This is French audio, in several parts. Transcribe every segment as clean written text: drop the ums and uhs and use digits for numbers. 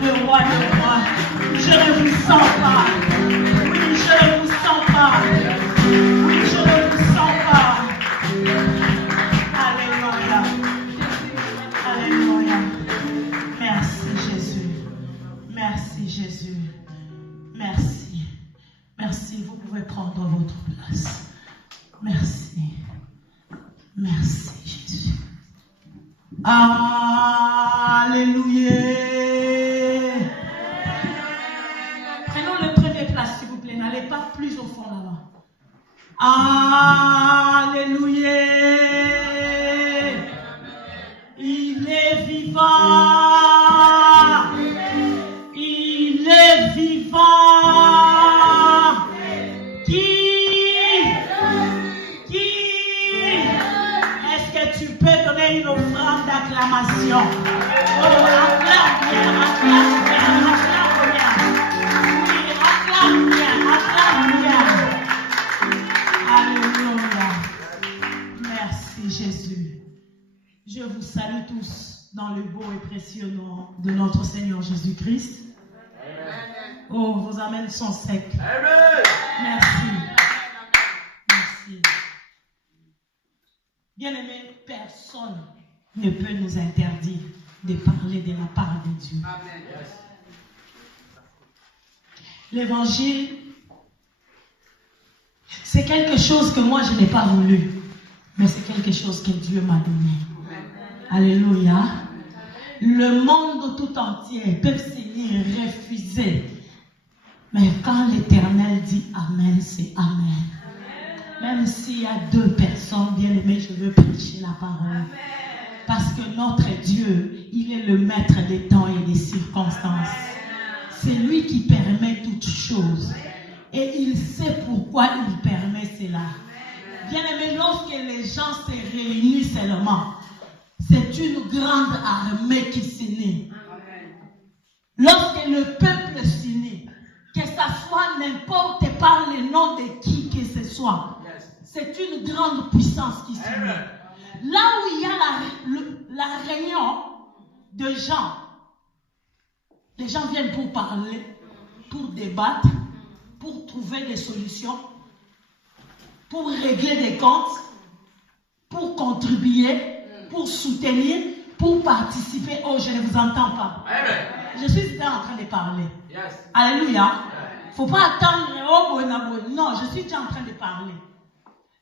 le roi de roi. Je ne vous sens pas. Oui, je ne vous sens pas. Oui, je ne vous sens pas. Alléluia. Alléluia. Merci Jésus. Merci Jésus. Merci. Merci. Vous pouvez prendre votre place. Merci. Merci Jésus. Alléluia. Prenons le premier place, s'il vous plaît. N'allez pas plus au fond là-bas. Alléluia. Il est vivant. Il est vivant. Est-ce que tu peux donner une offrande d'acclamation? Oh, acclame bien, acclame bien, acclame bien. Oui, acclame bien, acclame bien. Alléluia. Merci Jésus. Je vous salue tous dans le beau et précieux nom de notre Seigneur Jésus-Christ. Oh, vos amens sont secs. Merci. Merci. Bien-aimé, personne ne peut nous interdire de parler de la part de Dieu. Amen. L'évangile, c'est quelque chose que moi je n'ai pas voulu, mais c'est quelque chose que Dieu m'a donné. Alléluia. Le monde tout entier peut s'y refuser, mais quand l'Éternel dit Amen, c'est Amen. Même s'il y a deux personnes, bien aimées, je veux prêcher la parole. Parce que notre Dieu, il est le maître des temps et des circonstances. C'est lui qui permet toutes choses. Et il sait pourquoi il permet cela. Bien aimé, lorsque les gens se réunissent seulement, c'est une grande armée qui s'unit. Lorsque le peuple s'unit, que ça soit n'importe par le nom de qui que ce soit, c'est une grande puissance qui s'unit. Là où il y a la réunion de gens, les gens viennent pour parler, pour débattre, pour trouver des solutions, pour régler des comptes, pour contribuer, pour soutenir, pour participer. Oh, je ne vous entends pas. Je suis en train de parler. Alléluia. Il ne faut pas attendre. Oh, non, je suis déjà en train de parler.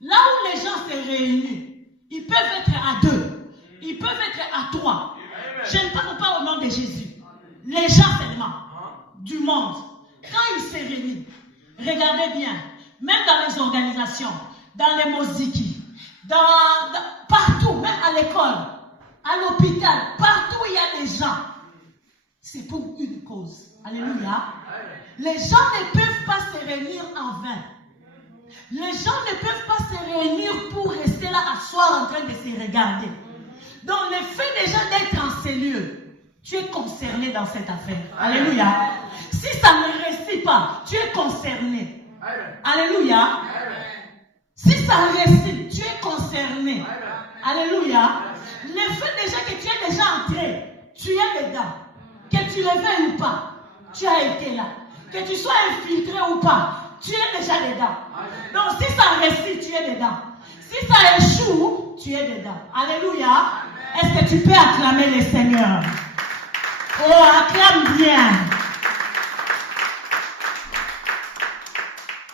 Là où les gens se réunissent, ils peuvent être à 2, ils peuvent être à 3. Je ne parle pas au nom de Jésus. Les gens seulement, du monde, quand ils se réunissent, regardez bien, même dans les organisations, dans les musiques, partout, même à l'école, à l'hôpital, partout où il y a des gens, c'est pour une cause. Alléluia. Les gens ne peuvent pas se réunir en vain. Les gens ne peuvent pas se réunir pour rester là à soir en train de se regarder. Donc le fait déjà d'être en ces lieux, tu es concerné dans cette affaire. Alléluia. Si ça ne réussit pas, tu es concerné. Alléluia. Si ça réussit, tu es concerné. Alléluia. Le fait déjà que tu es déjà entré, tu es dedans. Que tu le veuilles ou pas, tu as été là. Que tu sois infiltré ou pas, tu es déjà dedans. Donc si ça réussit, tu es dedans. Si ça échoue, tu es dedans. Alléluia. Est-ce que tu peux acclamer le Seigneur? Oh, acclame bien.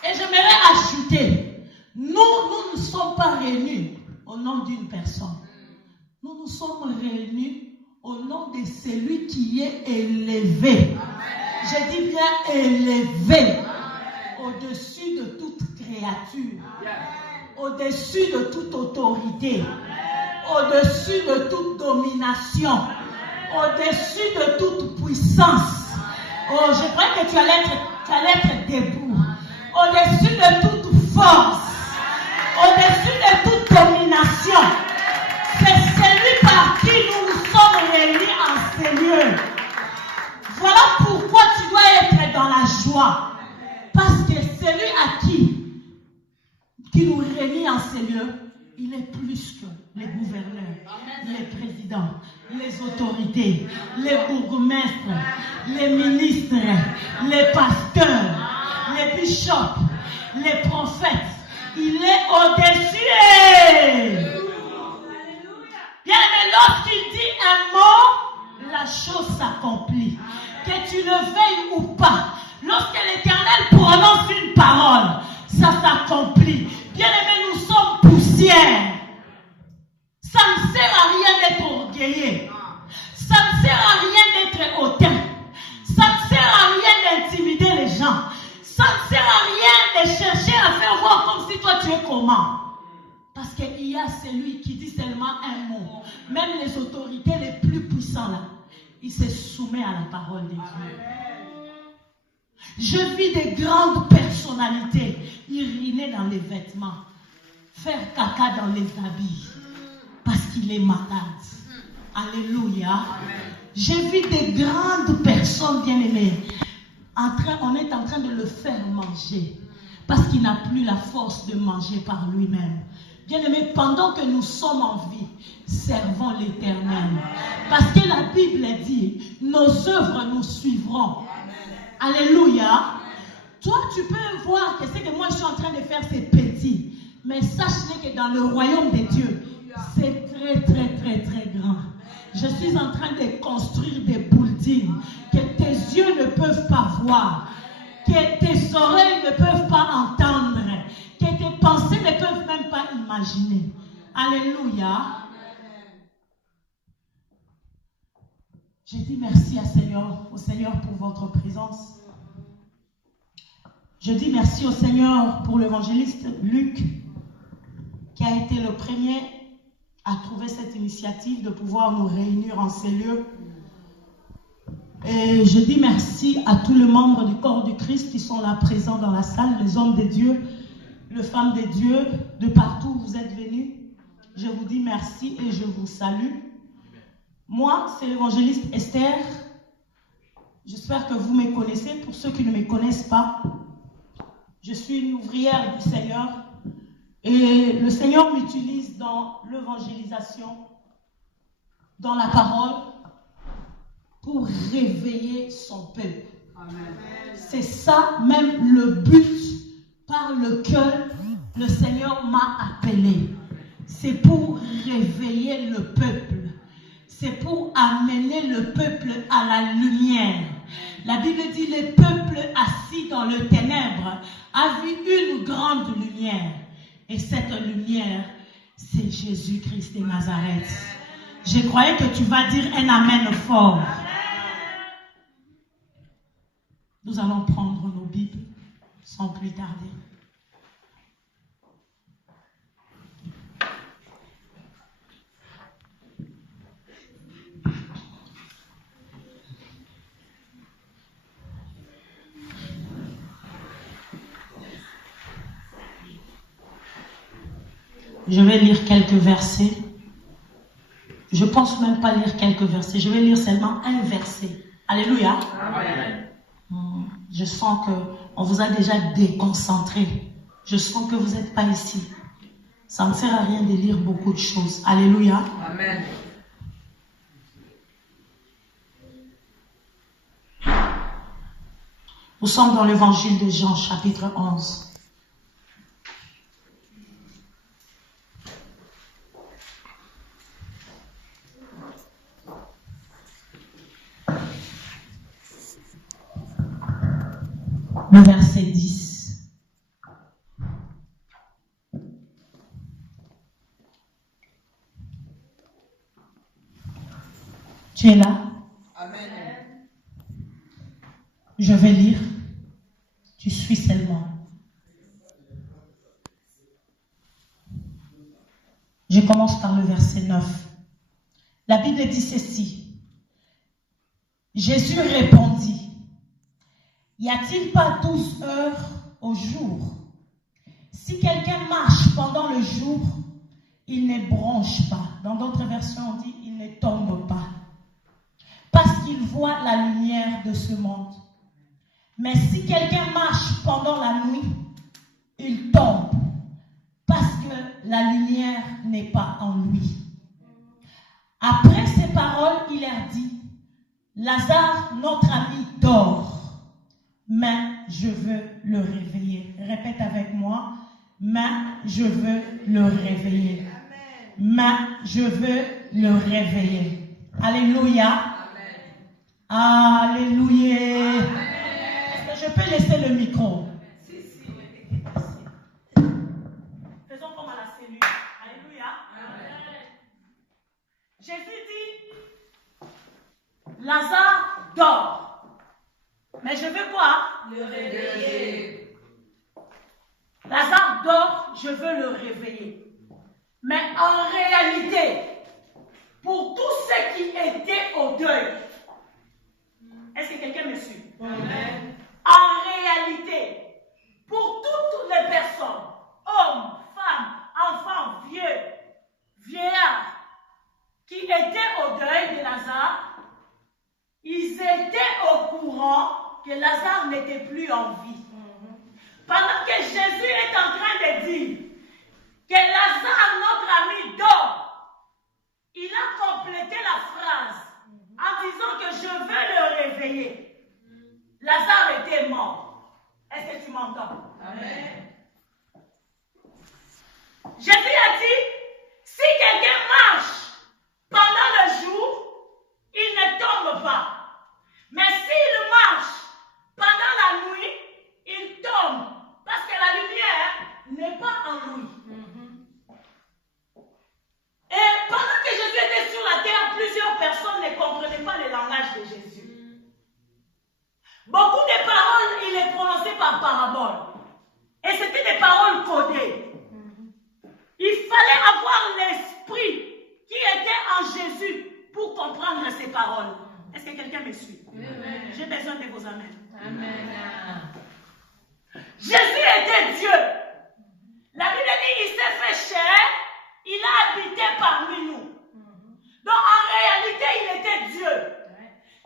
Et j'aimerais ajouter, nous ne sommes pas réunis au nom d'une personne. Nous sommes réunis au nom de celui qui est élevé. Je dis bien élevé. Au-dessus de toute créature. Au-dessus de toute autorité. Au-dessus de toute domination. Au-dessus de toute puissance. Oh, je crois que tu allais être debout. Au-dessus de toute force. Au-dessus de toute domination. C'est celui par qui nous nous sommes réunis en ces lieux. Voilà pourquoi tu dois être dans la joie. Parce que celui à qui nous réunit en ces lieux, il est plus que les gouverneurs, les présidents, les autorités, les bourgmestres, les ministres, les pasteurs, les bishops, les prophètes. Il est au-dessus. Bien aimé, lorsqu'il dit un mot, la chose s'accomplit. Que tu le veuilles ou pas, lorsque l'Éternel prononce une parole, ça s'accomplit. Bien aimé, nous sommes poussière. Ça ne sert à rien d'être orgueilleux. Ça ne sert à rien d'être hautain. Ça ne sert à rien d'intimider les gens. Ça ne sert à rien de chercher à faire voir comme si toi tu es comment. Parce qu'il y a celui qui dit seulement un mot. Même les autorités les plus puissantes là, il se soumet à la parole de Dieu. Je vis des grandes personnalités uriner dans les vêtements, faire caca dans les habits, parce qu'il est malade. Alléluia. J'ai vu des grandes personnes bien-aimées. On est en train de le faire manger, parce qu'il n'a plus la force de manger par lui-même. Bien-aimés, pendant que nous sommes en vie, servons l'Éternel. Parce que la Bible dit, nos œuvres nous suivront. Alléluia. Toi, tu peux voir que ce que moi je suis en train de faire, c'est petit. Mais sache que dans le royaume de Dieu, c'est très, très, très, très grand. Je suis en train de construire des buildings que tes yeux ne peuvent pas voir, que tes oreilles ne peuvent pas entendre, que tes pensées ne peuvent même pas imaginer. Alléluia. Je dis merci au Seigneur pour votre présence. Je dis merci au Seigneur pour l'évangéliste Luc, qui a été le premier à trouver cette initiative de pouvoir nous réunir en ces lieux. Et je dis merci à tous les membres du corps du Christ qui sont là présents dans la salle, les hommes de Dieu, les femmes de Dieu, de partout où vous êtes venus. Je vous dis merci et je vous salue. Moi, c'est l'évangéliste Esther. J'espère que vous me connaissez. Pour ceux qui ne me connaissent pas, je suis une ouvrière du Seigneur. Et le Seigneur m'utilise dans l'évangélisation, dans la parole, pour réveiller son peuple. C'est ça même le but par lequel le Seigneur m'a appelé. C'est pour réveiller le peuple. C'est pour amener le peuple à la lumière. La Bible dit, le peuple assis dans le ténèbre a vu une grande lumière. Et cette lumière, c'est Jésus-Christ de Nazareth. Je croyais que tu vas dire un amen fort. Nous allons prendre nos Bibles sans plus tarder. Je vais lire quelques versets. Je ne pense même pas lire quelques versets. Je vais lire seulement un verset. Alléluia. Amen. Je sens qu'on vous a déjà déconcentré. Je sens que vous n'êtes pas ici. Ça ne sert à rien de lire beaucoup de choses. Alléluia. Amen. Nous sommes dans l'évangile de Jean, chapitre 11. Le verset 10. Tu es là? Amen. Je vais lire. Tu suis seulement. Je commence par le verset 9. La Bible dit ceci. Jésus répondit. Y a-t-il pas 12 heures au jour? Si quelqu'un marche pendant le jour, il ne bronche pas. Dans d'autres versions, on dit il ne tombe pas. Parce qu'il voit la lumière de ce monde. Mais si quelqu'un marche pendant la nuit, il tombe. Parce que la lumière n'est pas en lui. Après ces paroles, il leur dit, Lazare, notre ami, je veux le réveiller. Répète avec moi. Mais je veux le réveiller. Mais je veux le réveiller. Alléluia. Alléluia. Est-ce que je peux laisser le micro? Faisons comme à la cellule. Alléluia. Jésus dit, Lazare dort. Mais je veux quoi? Le réveiller. Lazare dort, je veux le réveiller. Mais en réalité, pour tous ceux qui étaient au deuil, est-ce que quelqu'un me suit? Amen. En réalité, pour toutes les personnes, hommes, femmes, enfants, vieux, vieillards, qui étaient au deuil de Lazare, ils étaient au courant que Lazare n'était plus en vie. Pendant que Jésus est en train de dire que Lazare, notre ami, dort, il a complété la phrase en disant que je veux le réveiller. Lazare était mort. Est-ce que tu m'entends? Amen. Jésus a dit, si quelqu'un marche pendant le jour, il ne tombe pas. Mais s'il marche pendant la nuit, il tombe. Parce que la lumière n'est pas en lui. Et pendant que Jésus était sur la terre, plusieurs personnes ne comprenaient pas le langage de Jésus. Beaucoup de paroles, il les prononçait par parabole. Et c'était des paroles codées. Il fallait avoir l'esprit qui était en Jésus pour comprendre ces paroles. Est-ce que quelqu'un me suit? J'ai besoin de vos amens. Amen. Jésus était Dieu. La Bible dit, il s'est fait chair, il a habité parmi nous. Donc en réalité, il était Dieu.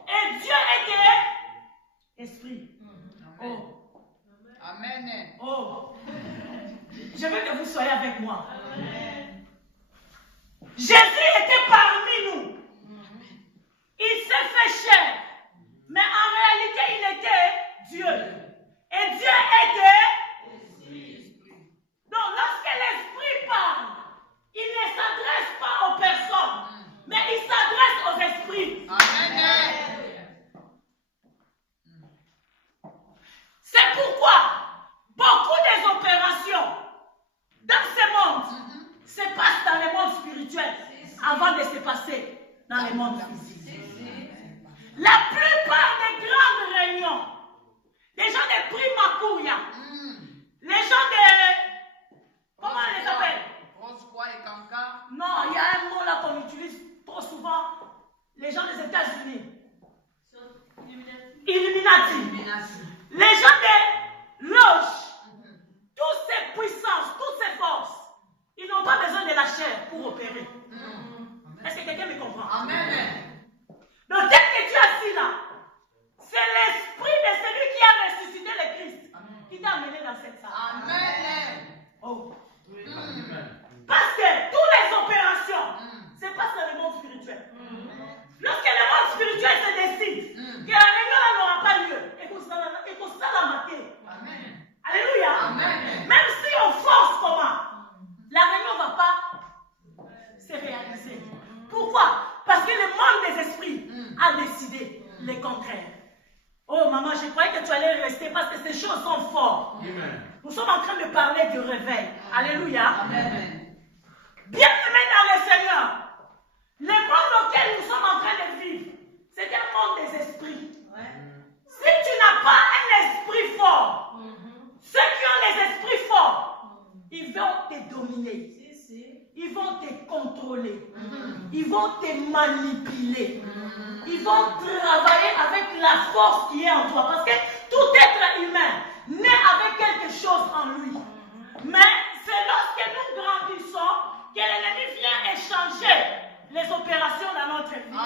Et Dieu était esprit. Oh. Amen. Oh. Je veux que vous soyez avec moi. Amen. Jésus était parmi nous. Il s'est fait chair. Mais en réalité, il était Dieu. Et Dieu était esprit. Donc, lorsque l'esprit parle, il ne s'adresse pas aux personnes, mais il s'adresse aux esprits. Amen. C'est pourquoi beaucoup des opérations dans ce monde se passent dans le monde spirituel avant de se passer dans le monde physique. La plupart des grandes réunions, les gens de Primakouya, les gens de... Comment on les appelle? Non, il y a un mot là qu'on utilise trop souvent. Les gens des États-Unis. Illuminati. Les gens des loges. Toutes ces puissances, toutes ces forces, ils n'ont pas besoin de la chair pour opérer. Est-ce que quelqu'un me comprend? Amen. Donc, dès que tu es assis là, c'est l'esprit de celui qui a ressuscité le Christ qui t'a amené dans cette salle. Amen. Oh. Parce que toutes les opérations se passent dans le monde spirituel. Lorsque le monde spirituel se décide que la réunion n'aura pas lieu et que ça la mater. Alléluia. Amen. Même si on force comment, la réunion ne va pas se réaliser. Pourquoi? Parce que le monde des esprits a décidé le contraire. Oh maman, je croyais que tu allais rester parce que ces choses sont fortes. Nous sommes en train de parler du réveil. Alléluia. Amen. Bien-aimés dans le Seigneur, le monde auquel nous sommes en train de vivre, c'est un monde des esprits. Si tu n'as pas un esprit fort, ceux qui ont les esprits forts, ils vont te dominer. Ils vont te contrôler. Ils vont te manipuler. Ils vont travailler avec la force qui est en toi. Parce que tout être humain naît avec quelque chose en lui. Mais c'est lorsque nous grandissons que l'ennemi vient échanger les opérations dans notre vie.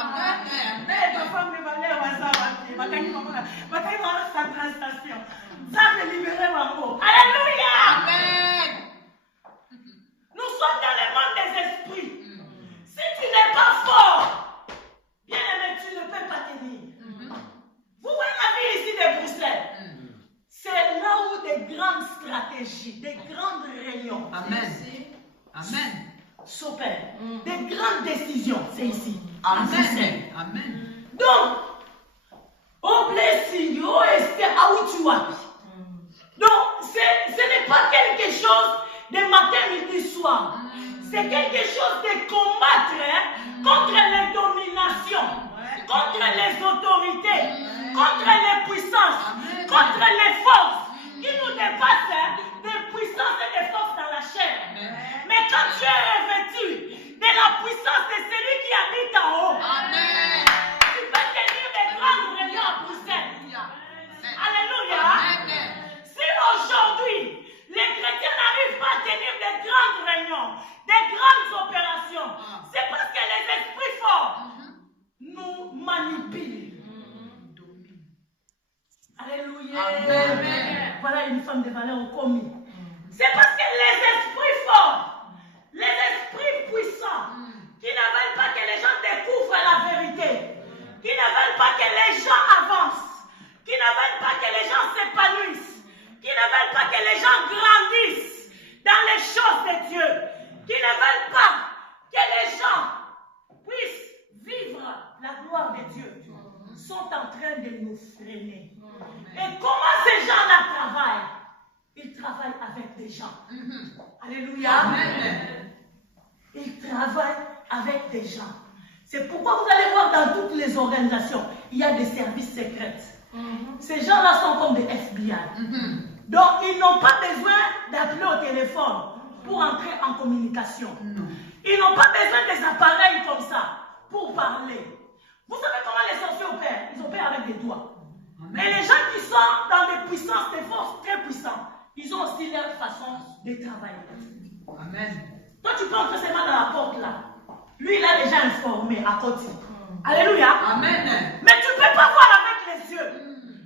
Alléluia. Amen. Nous sommes dans le monde des esprits. Si tu n'es pas fort, bien aimé, tu ne peux pas tenir. Vous voyez la ville ici de Bruxelles. C'est stratégies, des grandes réunions. Amen. Amen. S'opèrent. Des grandes décisions, c'est ici. Amen. Amen. Donc, au blessing, au est à où tu as. Donc, ce n'est pas quelque chose de matin, midi, soir. C'est quelque chose de combattre contre les dominations, contre les autorités, contre les puissances, contre les forces qui nous dépassent, des puissances et des forces dans la chair. Mais quand tu es revêtu de la puissance de celui qui habite en haut, tu peux tenir des grandes réunions à Bruxelles. Alléluia. Si aujourd'hui, les chrétiens n'arrivent pas à tenir des grandes réunions, des grandes opérations, c'est parce que les esprits forts nous manipulent. Alléluia. Amen. Voilà une femme de valeur au commis. C'est parce que les esprits forts, les esprits puissants, qui ne veulent pas que les gens découvrent la vérité, qui ne veulent pas que les gens avancent, qui ne veulent pas que les gens s'épanouissent, qui ne veulent pas que les gens grandissent dans les choses de Dieu, qui ne veulent pas que les gens puissent vivre la gloire de Dieu, sont en train de nous freiner. Et comment ces gens-là travaillent? Ils travaillent avec des gens. Alléluia. Amen. Ils travaillent avec des gens. C'est pourquoi vous allez voir dans toutes les organisations, il y a des services secrets. Ces gens-là sont comme des FBI. Donc, ils n'ont pas besoin d'appeler au téléphone pour entrer en communication. Ils n'ont pas besoin des appareils comme ça pour parler. Vous savez comment les sorciers opèrent? Ils opèrent avec des doigts. Et les gens qui sont dans des puissances, des forces très puissantes, ils ont aussi leur façon de travailler. Amen. Toi, tu peux entrer seulement dans la porte là. Lui, il a déjà informé à côté. Alléluia. Amen. Mais tu ne peux pas voir avec les yeux.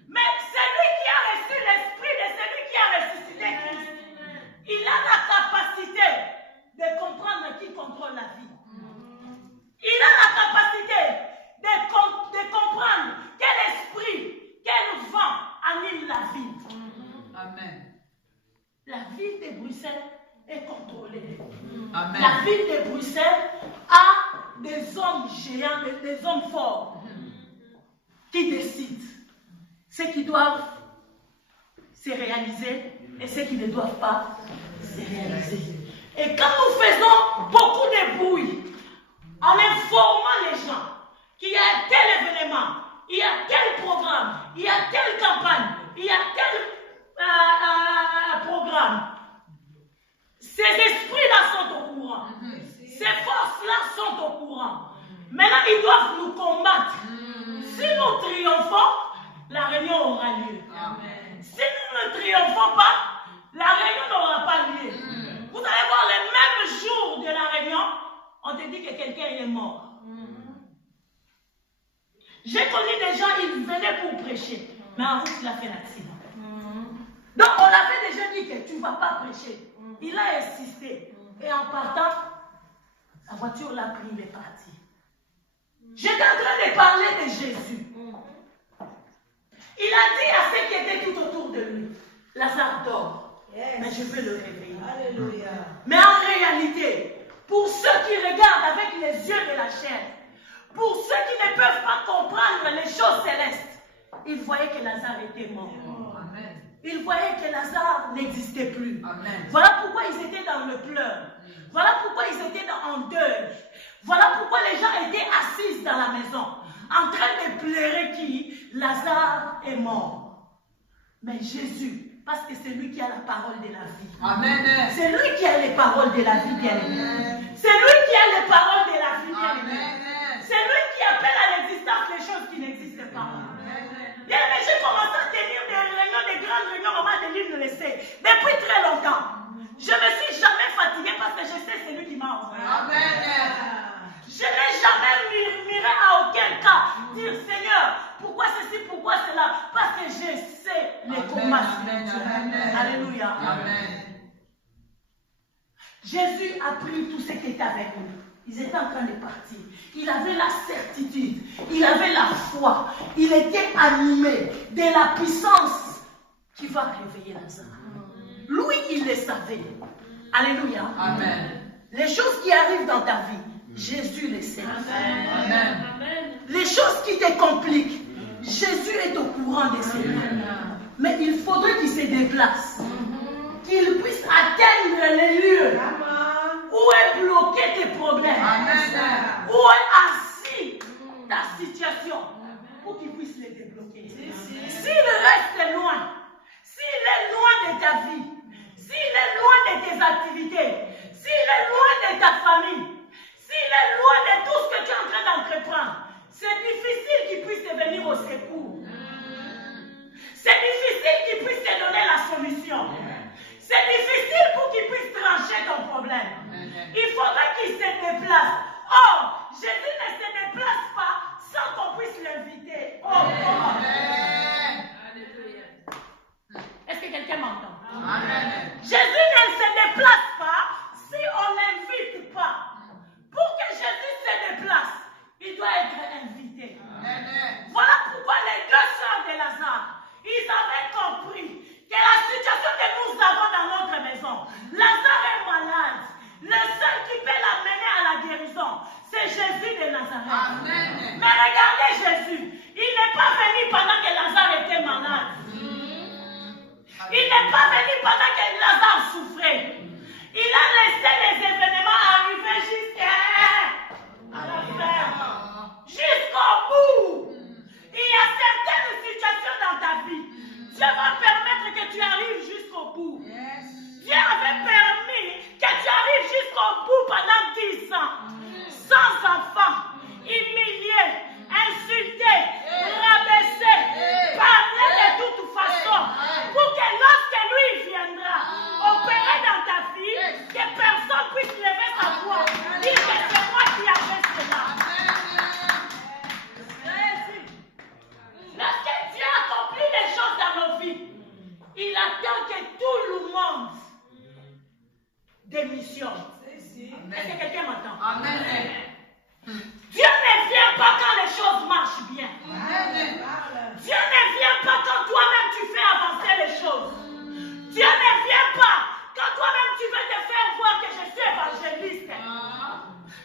Mais celui qui a reçu l'esprit de celui qui a ressuscité Christ, il a la capacité de comprendre qui contrôle la vie. Il a la capacité de comprendre quel esprit, quel vent anime la ville. Amen. La ville de Bruxelles est contrôlée. Amen. La ville de Bruxelles a des hommes géants, des hommes forts qui décident ce qui doivent se réaliser et ce qui ne doivent pas se réaliser. Et quand nous faisons beaucoup de bruit en informant les gens qu'il y a tel événement, il y a tel programme, il y a telle campagne, il y a tel programme, ces esprits-là sont au courant. Ces forces-là sont au courant. Maintenant, ils doivent nous combattre. Si nous triomphons, la réunion aura lieu. Amen. Si nous ne triomphons pas, la réunion n'aura pas lieu. Vous allez voir, le même jour de la réunion, on te dit que quelqu'un est mort. J'ai connu des gens, ils venaient pour prêcher, mais en route, il a fait l'accident. Donc, on avait déjà dit que tu ne vas pas prêcher. Il a insisté. Et en partant, sa voiture l'a pris, il est parti. J'étais en train de parler de Jésus. Il a dit à ceux qui étaient tout autour de lui, Lazare dort, mais je vais le réveiller. Alléluia. Mais en réalité, pour ceux qui regardent avec les yeux de la chair, pour ceux qui ne peuvent pas comprendre les choses célestes, ils voyaient que Lazare était mort. Amen. Ils voyaient que Lazare n'existait plus. Amen. Voilà pourquoi ils étaient dans le pleur. Voilà pourquoi ils étaient en deuil. Voilà pourquoi les gens étaient assis dans la maison, en train de pleurer qui? Lazare est mort. Mais Jésus, parce que c'est lui qui a la parole de la vie. Amen. C'est lui qui a les paroles de la vie, bien aimé. C'est lui qui a les paroles de la vie, bien aimé. C'est lui qui appelle à l'existence les choses qui n'existent pas. Bien aimé, j'ai commencé à tenir des réunions, des grandes réunions au moment de l'île de l'essai, depuis très longtemps. Je ne me suis jamais fatiguée parce que je sais c'est lui qui m'a envoyé. Amen. Je n'ai jamais murmuré à aucun cas dire Seigneur, pourquoi ceci, pourquoi cela? Parce que je sais les combats. Alléluia. Amen. Jésus a pris tout ce qui était avec nous. Ils étaient en train de partir. Il avait la certitude, il avait la foi, il était animé de la puissance qui va réveiller Lazare. Lui, il les savait. Alléluia. Amen. Les choses qui arrivent dans ta vie, Jésus les sait. Amen. Les choses qui te compliquent, Jésus est au courant de cela. Mais il faudrait qu'il se déplace, qu'il puisse atteindre les lieux où est bloqué tes problèmes, où est assis ta situation, pour qu'il puisse les débloquer. S'il reste loin, s'il est loin de ta vie, s'il est loin de tes activités, s'il est loin de ta famille, s'il est loin de tout ce que tu es en train d'entreprendre, c'est difficile qu'il puisse te venir au secours. C'est difficile qu'il puisse te donner la solution. C'est difficile pour qu'il puisse trancher ton problème. Il faudrait qu'il se déplace. Or, Jésus ne se déplace pas sans qu'on puisse l'inviter. Oh, est-ce que quelqu'un m'entend? Jésus ne se déplace pas si on ne l'invite pas. Pour que Jésus se déplace, il doit être invité. Voilà pourquoi les deux sœurs de Lazare, ils avaient compris que la situation que nous avons dans notre maison, Lazare est malade. Le seul qui peut l'amener à la guérison, c'est Jésus de Nazareth. Mais regardez Jésus, il n'est pas venu pendant que Lazare était malade. Il n'est pas venu pendant que Lazare souffrait. Il a laissé les événements arriver jusqu'à la fin. Jusqu'au bout. Il y a certaines situations dans ta vie. Dieu va permettre que tu arrives jusqu'au bout. Dieu avait permis que tu arrives jusqu'au bout pendant 10 ans. Sans enfant, humilié, insulté, rabaissé, parlé de toute façon. Pour que lorsque lui viendra opérer dans ta vie, que personne puisse lever sa voix. Dire que c'est moi qui ai fait cela. Lorsque Dieu accomplit les choses dans nos vies, il attend que tout le monde démissionne. Est-ce que quelqu'un m'entend? Amen. Dieu ne vient pas quand les choses marchent bien. Dieu ne vient pas quand toi-même tu fais avancer les choses. Dieu ne vient pas quand toi-même tu veux te faire voir que je suis évangéliste.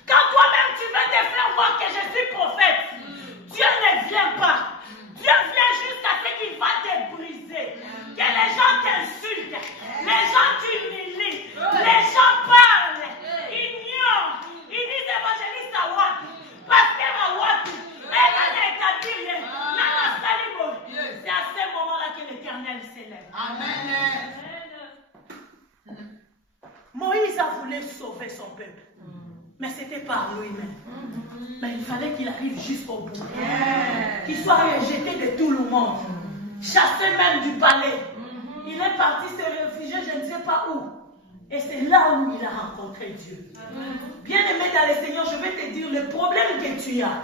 Quand toi-même tu veux te faire voir que je suis prophète. Dieu ne vient pas. Dieu vient jusqu'à ce qu'il va te briser. Que les gens t'insultent. Les gens t'humilient. Les gens parlent. Ignorent. Ils disent évangéliste à Watu. Pasteur à Watu. C'est à ce moment-là que l'Éternel s'élève. Amen. Moïse a voulu sauver son peuple. Mais c'était par lui-même. Mais il fallait qu'il arrive jusqu'au bout. Qu'il soit rejeté de tout le monde. Chassé même du palais. Il est parti se réfugier, je ne sais pas où. Et c'est là où il a rencontré Dieu. Bien-aimé dans le Seigneur, je vais te dire le problème que tu as.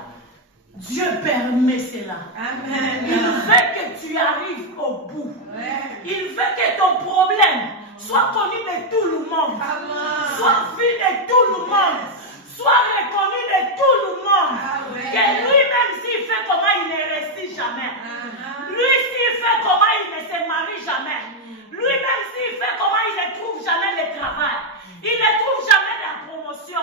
Dieu permet cela. Amen. Il veut que tu arrives au bout. Il veut que ton problème soit connu de tout le monde. Soit vu de tout le monde. Soit reconnu de tout le monde. Que lui-même, s'il fait comment il ne réussit jamais. Lui, s'il fait comment il ne se marie jamais. Lui-même, s'il fait comment il ne trouve jamais le travail. Il ne trouve jamais la promotion.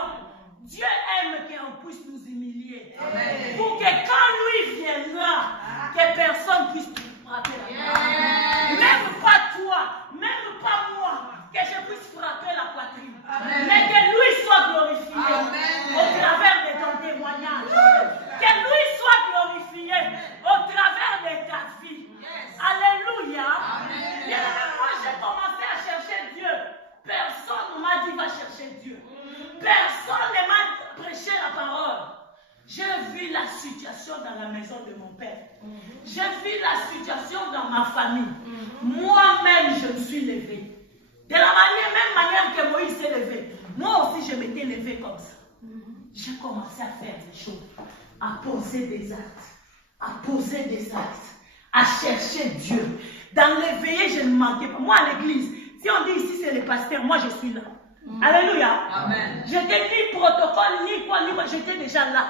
Dieu aime qu'on puisse nous humilier. Amen. Pour que quand lui viendra, que personne puisse nous frapper la poitrine. Même pas toi, même pas moi, que je puisse frapper la poitrine. Amen. Mais que lui soit glorifié. Amen. Au travers de ton témoignage. Que lui soit glorifié au travers de ta vie. Yes. Alléluia. Amen. Moi j'ai commencé à chercher Dieu. Personne ne m'a dit va chercher Dieu. Personne ne m'a prêché la parole. J'ai vu la situation dans la maison de mon père. J'ai vu la situation dans ma famille. Moi-même, je me suis levée. De la même manière que Moïse s'est levé. Moi aussi, je m'étais levée comme ça. J'ai commencé à faire des choses. À poser des actes. À poser des actes. À chercher Dieu. Dans l'éveillé, je ne manquais pas. Moi, à l'église, si on dit ici, c'est le pasteur, moi, je suis là. Alléluia. Amen. J'étais ni protocole, ni quoi, j'étais déjà là.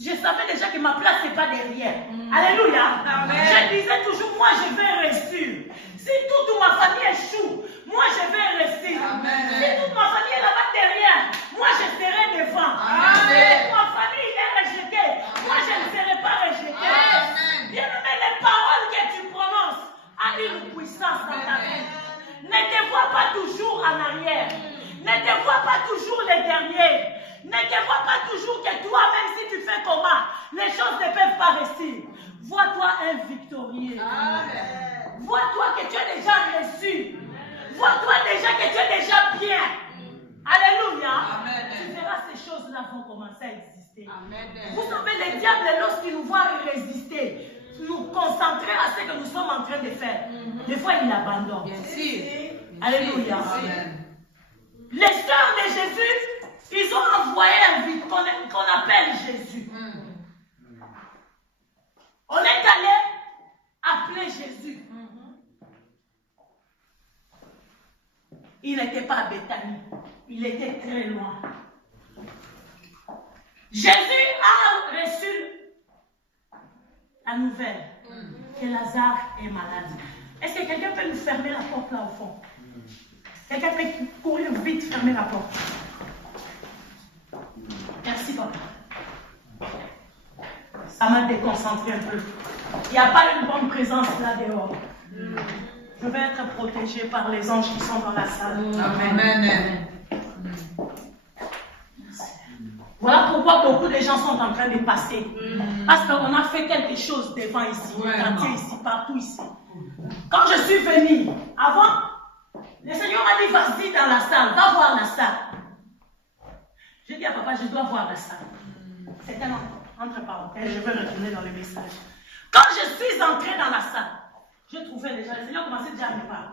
Je savais déjà que ma place n'est pas derrière. Alléluia. Amen. Je disais toujours, moi je vais réussir. Si toute ma famille échoue, moi arrière. Ne te vois pas toujours les derniers. Ne te vois pas toujours que toi, même si tu fais comment, les choses ne peuvent pas réussir. Vois-toi un victorieux. Vois-toi que tu es déjà reçu. Vois-toi déjà que tu es déjà bien. Alléluia. Amen. Tu verras ces choses-là vont commencer à exister. Amen. Vous savez, les diables, lorsqu'ils nous voient résister, nous concentrer à ce que nous sommes en train de faire, des fois, ils abandonnent. Bien sûr. Alléluia. Amen. Les sœurs de Jésus, ils ont envoyé un vide qu'on appelle Jésus. On est allé appeler Jésus. Il n'était pas à Béthanie. Il était très loin. Jésus a reçu la nouvelle que Lazare est malade. Est-ce que quelqu'un peut nous fermer la porte là au fond? Quelqu'un peut courir vite, fermer la porte. Merci, papa. Ça m'a déconcentré un peu. Il n'y a pas une bonne présence là dehors. Je vais être protégée par les anges qui sont dans la salle. Amen. Voilà pourquoi beaucoup de gens sont en train de passer. Parce qu'on a fait quelque chose devant ici, ici, partout ici. Quand je suis venue, avant, le Seigneur m'a dit, vas-y dans la salle, va voir la salle. J'ai dit à papa, je dois voir la salle. C'était entre parenthèses, je vais retourner dans le message. Quand je suis entrée dans la salle, je trouvais déjà, le Seigneur commençait déjà à me parler.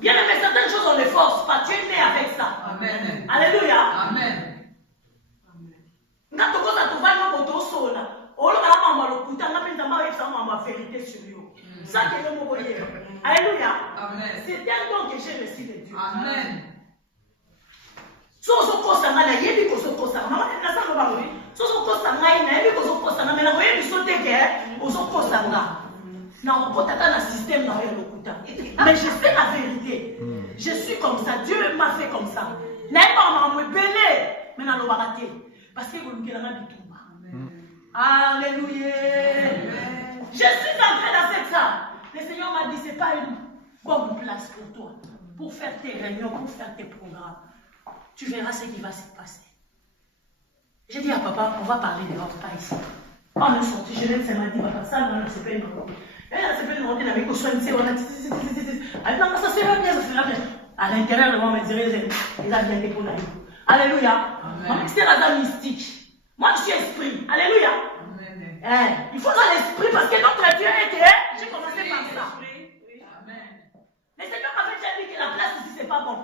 Bien aimé, certaines choses on ne force pas, tu es né avec ça. Amen. Alléluia. Amen. Alléluia. Amen. C'est un don que j'ai reçu de Dieu. Amen. Mais je sais la vérité. Je suis comme ça. Dieu m'a fait comme ça. Parce que vous me Alléluia. Je suis entré dans cette salle. Le Seigneur m'a dit, c'est pas une bonne place pour toi. Pour faire tes réunions, pour faire tes programmes. Tu verras ce qui va se passer. J'ai dit à papa, on va parler dehors, pas ici. On est sorti, je l'ai m'a dit, papa, ça, non, c'est pas une bonne. Elle a fait une montée avec le soin, on a dit, non, ça sera bien, ça sera bien. À l'intérieur, le monde me dirait, il a bien déposé. Alléluia. Moi, c'est la dame mystique. Moi, je suis esprit. Alléluia. Il faut dans l'esprit parce que notre Dieu était. J'ai commencé par ça. Le Seigneur m'avait déjà dit que la place ici, c'est pas bon.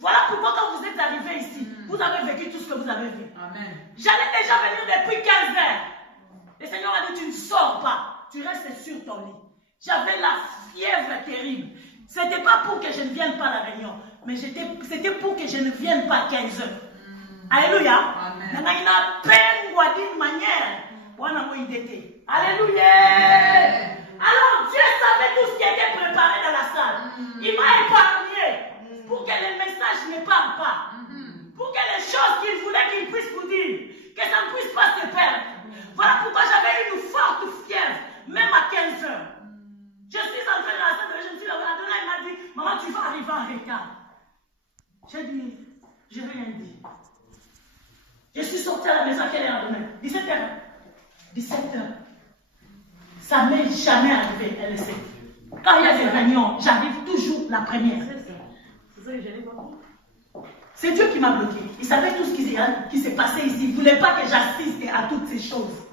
Voilà pourquoi quand vous êtes arrivé ici, vous avez vécu tout ce que vous avez vu. J'allais déjà venir depuis 15 heures. Le Seigneur a dit, tu ne sors pas. Tu restes sur ton lit. J'avais la fièvre terrible. Ce n'était pas pour que je ne vienne pas à la réunion, mais c'était pour que je ne vienne pas à 15 heures. Alléluia. Maintenant, il a peine d'une manière. Alléluia. Alors, Dieu savait tout ce qui était préparé dans la salle. Il m'a épargné pour que le message ne parte pas. Pour que les choses qu'il voulait qu'il puisse vous dire, que ça ne puisse pas se perdre. Voilà pourquoi j'avais une forte fièvre, même à 15 heures. Je suis entrée dans la salle, je me suis levée, il m'a dit, maman, tu vas arriver en retard. J'ai dit, je n'ai rien dit. Je suis sortie à la maison à quelle heure demain? 17h. 17h. Ça ne m'est jamais arrivé, elle le sait. Quand il y a des réunions, j'arrive toujours la première. C'est ça que je l'ai compris. C'est Dieu qui m'a bloqué. Il savait tout ce qui s'est passé ici. Il ne voulait pas que j'assiste à toutes ces choses.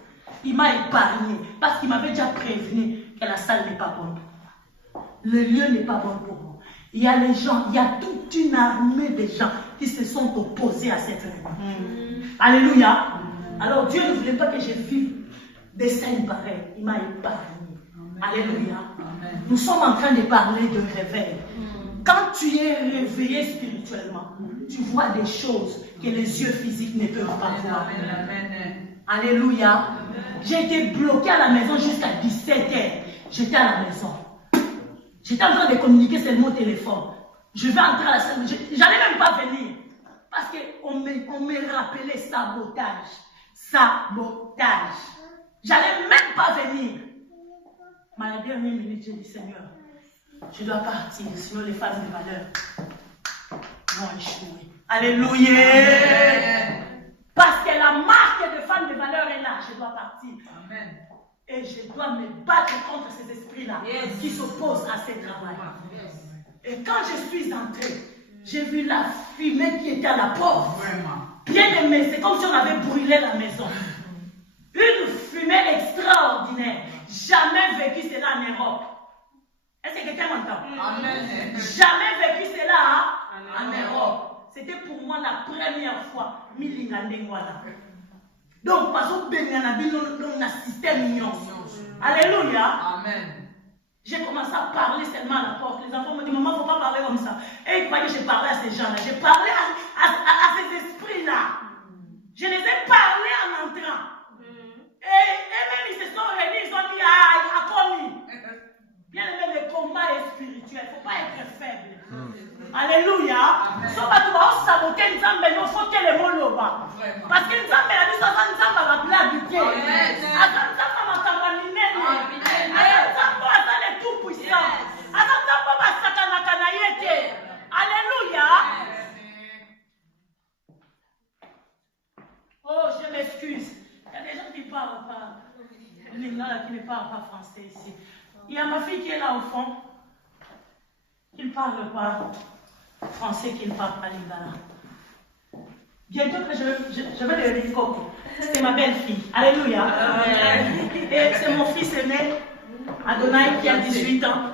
Il m'a épargné parce qu'il m'avait déjà prévenu que la salle n'est pas bonne pour moi. Le lieu n'est pas bon pour moi. Il y a les gens, il y a toute une armée de gens qui se sont opposés à cette réunion. Alléluia. Alors Dieu ne voulait pas que je vive des scènes pareilles. Il m'a épargné. Alléluia. Nous sommes en train de parler de réveil. Quand tu es réveillé spirituellement, tu vois des choses que les yeux physiques ne peuvent pas voir. Alléluia. J'ai été bloqué à la maison jusqu'à 17h. J'étais à la maison. J'étais en train de communiquer seulement au téléphone. Je vais entrer à la salle. J'allais même pas venir. Parce qu'on me rappelait sabotage. Sabotage. J'allais même pas venir. Mais à la dernière minute, j'ai dit, Seigneur, je dois partir, sinon les femmes de valeur vont échouer. Alléluia. Parce que la marque de femme de valeur est là, je dois partir. Amen. Et je dois me battre contre ces esprits-là qui s'opposent à ce travail. Et quand je suis entrée, j'ai vu la fumée qui était à la porte. Bien aimé, c'est comme si on avait brûlé la maison. Une fumée extraordinaire. Jamais vécu cela en Europe. Est-ce que quelqu'un m'entend? Amen. Jamais vécu cela en Europe. C'était pour moi la première fois. Donc, parce que on a système mignon. Alléluia. Amen. J'ai commencé à parler seulement à la porte. Les enfants m'ont dit, maman, il ne faut pas parler comme ça. Et ils croyaient que j'ai parlé à ces gens-là. J'ai parlé à ces esprits-là. Je les ai parlé en entrant. Et même ils se sont réunis, ils ont dit, ah, il a commis. Bien aimé, le combat est spirituel. Il ne faut pas être faible. Alléluia. So, tu vas saboter Nzambe, il faut que les mots là-bas. Parce que Nzambe a dit ça, Nzambe va l'habiter. Nzambe va t'abandonner. Nzambe va être tout puissant. Nzambe va s'akanakanaïete. Alléluia. Oh, je m'excuse. Il y a des gens qui ne parlent pas. Qui ne parlent pas français ici. Il y a ma fille qui est là au fond. Qui ne parle pas français, qui ne parle pas lingala. Bientôt que je vais devenir coco. C'est ma belle-fille. Alléluia. Et c'est mon fils aîné, Adonai, qui a 18 ans.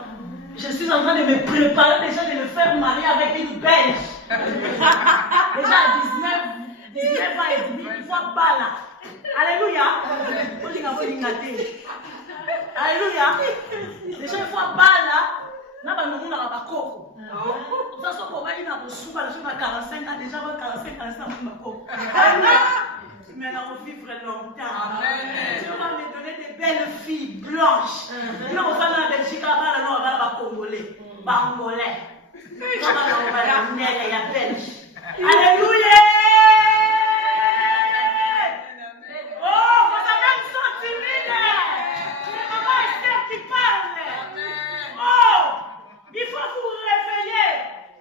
Je suis en train de me préparer déjà de le faire marier avec une Belge. Déjà à 19 ans et demi, il faut bala. Alléluia. Alléluia. Déjà il faut bala. N'a pas nous on a pas coco. Ça soit pour aller dans le souba, le souba 45 ans déjà 45 ans ça me coco. Mais on va vivre longtemps. Dieu va me donner des belles filles blanches. Nous on va dans la Belgique là-bas, on va là congolais, bangolais. On va là nègre et belge. Alléluia. Oh, vous avez un sentiment. C'est maman Esther qui parle. Oh, il faut vous réveiller.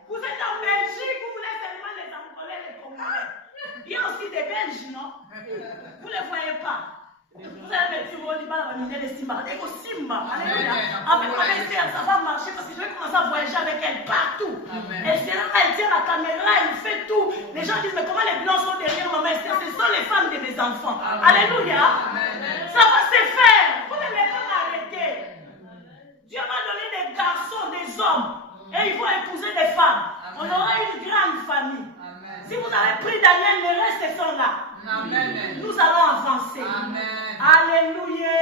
Vous êtes en Belgique, vous voulez seulement les Angolais, les Congolais. Il y a aussi des Belges, non? Vous ne les voyez pas. Vous avez des petits mots, ils vont amener les Simba. Des gros Simba. Alléluia. Avec ma Esther, ça va marcher parce que je vais commencer à voyager avec elle partout. Elle sera là, elle tient la caméra, elle fait tout. Les gens disent, mais comment les Blancs sont derrière maman Esther? Ce sont les femmes de mes enfants. Alléluia. Ça va se faire. Vous ne les pas arrêter. Dieu m'a donné des garçons, des hommes, et ils vont épouser des femmes. On aura une grande famille. Si vous avez pris Daniel, les restes sont là. Nous allons avancer. Alléluia.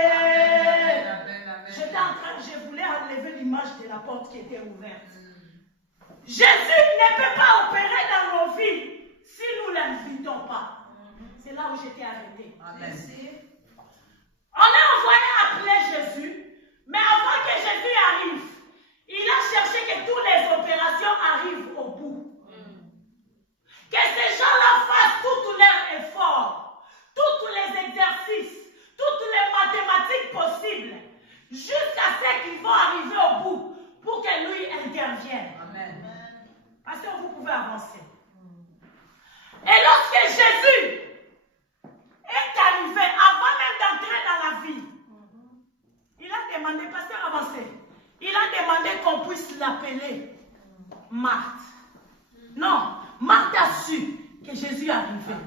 J'étais en train, je voulais enlever l'image de la porte qui était ouverte. Jésus ne peut pas opérer dans nos vies si nous ne l'invitons pas. C'est là où j'étais arrêtée. On est envoyé appeler Jésus. Mais avant que Jésus arrive, il a cherché que toutes les opérations arrivent au bout. Que ces gens-là fassent tous leurs efforts, tous les exercices, toutes les mathématiques possibles, jusqu'à ce qu'ils vont arriver au bout pour que lui intervienne. Amen. Parce que vous pouvez avancer. Et lorsque Jésus est arrivé, avant même d'entrer dans la vie, il a demandé, pasteur avancé, il a demandé qu'on puisse l'appeler Marthe. Non, Marthe a su que Jésus arrivait.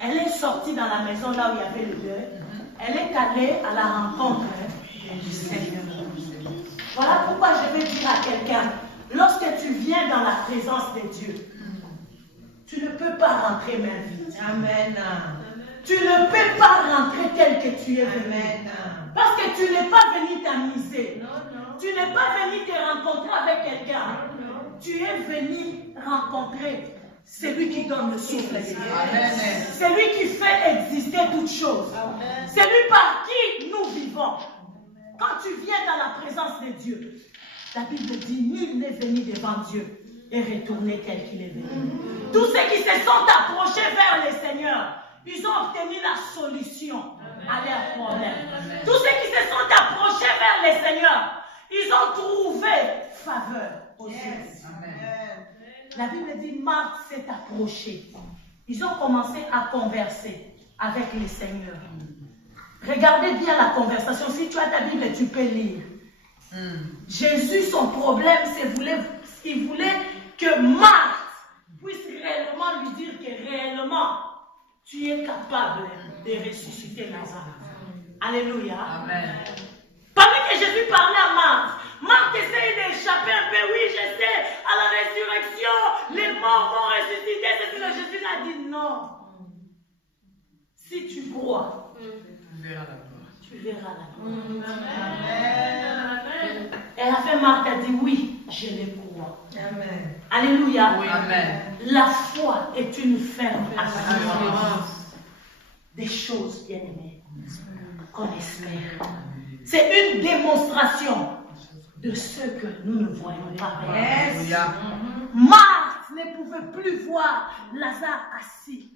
Elle est sortie dans la maison là où il y avait le deuil. Elle est allée à la rencontre du Seigneur. Voilà pourquoi je vais dire à quelqu'un, lorsque tu viens dans la présence de Dieu, tu ne peux pas rentrer main vide. Amen. Tu ne peux pas rentrer tel que tu es venu. Parce que tu n'es pas venu t'amuser. Tu n'es pas venu te rencontrer avec quelqu'un. Tu es venu rencontrer celui qui donne le souffle de Dieu. Celui qui fait exister toutes choses. Celui par qui nous vivons. Quand tu viens dans la présence de Dieu, la Bible dit, nul n'est venu devant Dieu et retourner tel qu'il est venu. Tous ceux qui se sont approchés vers le Seigneur, ils ont obtenu la solution à leurs problèmes. Tous ceux qui se sont approchés vers le Seigneur, ils ont trouvé faveur aux yeux. Amen. La Bible dit, Marthe s'est approchée. Ils ont commencé à converser avec le Seigneur. Regardez bien la conversation. Si tu as ta Bible, tu peux lire. Jésus, son problème, c'est qu'il voulait que Marthe puisse réellement lui dire que réellement, tu es capable de ressusciter Lazare. Alléluia. Amen. Pendant que Jésus parlait à Marthe, Marthe essaye d'échapper un peu. Oui, je sais, à la résurrection, les morts vont ressusciter. Jésus a dit non. Si tu crois, tu verras la gloire. Elle a fait Marthe, elle a dit oui, je le crois. Amen. Alléluia. Oui. Amen. La foi est une ferme assurance des choses bien aimées qu'on espère. C'est une démonstration de ce que nous ne voyons pas. Marthe ne pouvait plus voir Lazare assis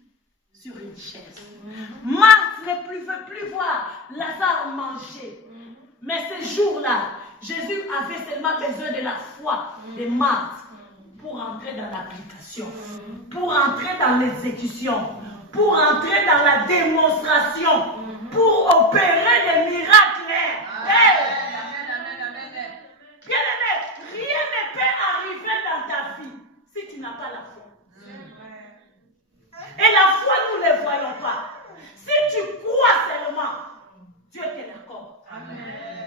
sur une chaise. Marthe ne pouvait plus voir Lazare manger. Mais ce jour-là, Jésus avait seulement besoin de la foi de Marthe pour entrer dans l'application, pour entrer dans l'exécution, pour entrer dans la démonstration, pour opérer des miracles. Bien-aimé, rien ne peut arriver dans ta vie si tu n'as pas la foi. Et la foi, nous ne le voyons pas. Si tu crois seulement, Dieu te l'accorde.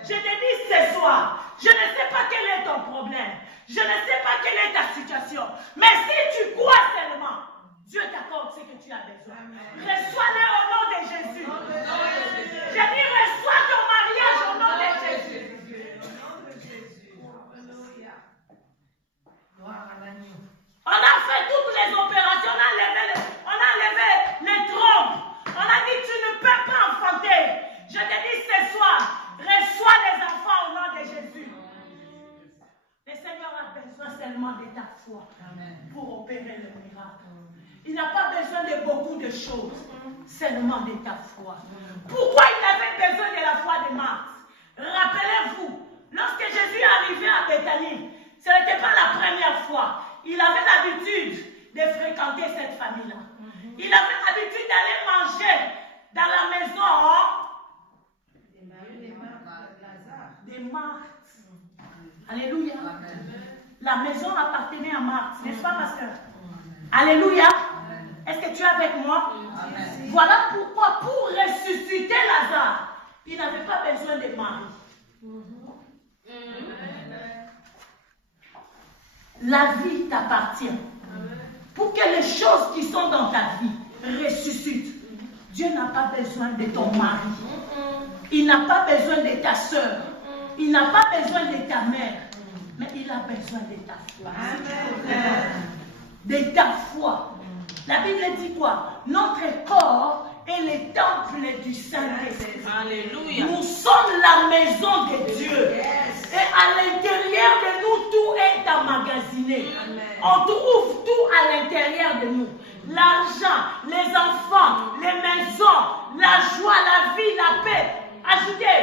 Je te dis ce soir, je ne sais pas quel est ton problème, je ne sais pas quelle est ta situation, mais si tu crois seulement, Dieu t'accorde ce que tu as besoin. Reçois-le au nom de Jésus. Je dis reçois ton mariage au nom de Jésus. On a fait toutes les opérations, on a enlevé les trompes. On a dit tu ne peux pas enfanter. Je te dis ce soir, reçois les enfants au nom de Jésus. Le Seigneur a besoin seulement de ta foi pour opérer le miracle. Il n'a pas besoin de beaucoup de choses, seulement de ta foi. Pourquoi il avait besoin de la foi de Marthe? Rappelez-vous, lorsque Jésus est arrivé à Béthanie, ce n'était pas la première fois. Il avait l'habitude de fréquenter cette famille-là. Il avait l'habitude d'aller manger dans la maison des Marthe. Alléluia. La maison appartenait à Marthe, n'est-ce pas, ma soeur? Alléluia. Est-ce que tu es avec moi? Amen. Voilà pourquoi, pour ressusciter Lazare, il n'avait pas besoin de Marie. La vie t'appartient. Pour que les choses qui sont dans ta vie ressuscitent, Dieu n'a pas besoin de ton mari. Il n'a pas besoin de ta soeur. Il n'a pas besoin de ta mère. Mais il a besoin de ta foi. De ta foi. La Bible dit quoi? Notre corps est le temple du Saint-Esprit. Alléluia. Nous sommes la maison de Dieu. Yes. Et à l'intérieur de nous, tout est emmagasiné. Amen. On trouve tout à l'intérieur de nous. L'argent, les enfants, les maisons, la joie, la vie, la paix. Ajoutez.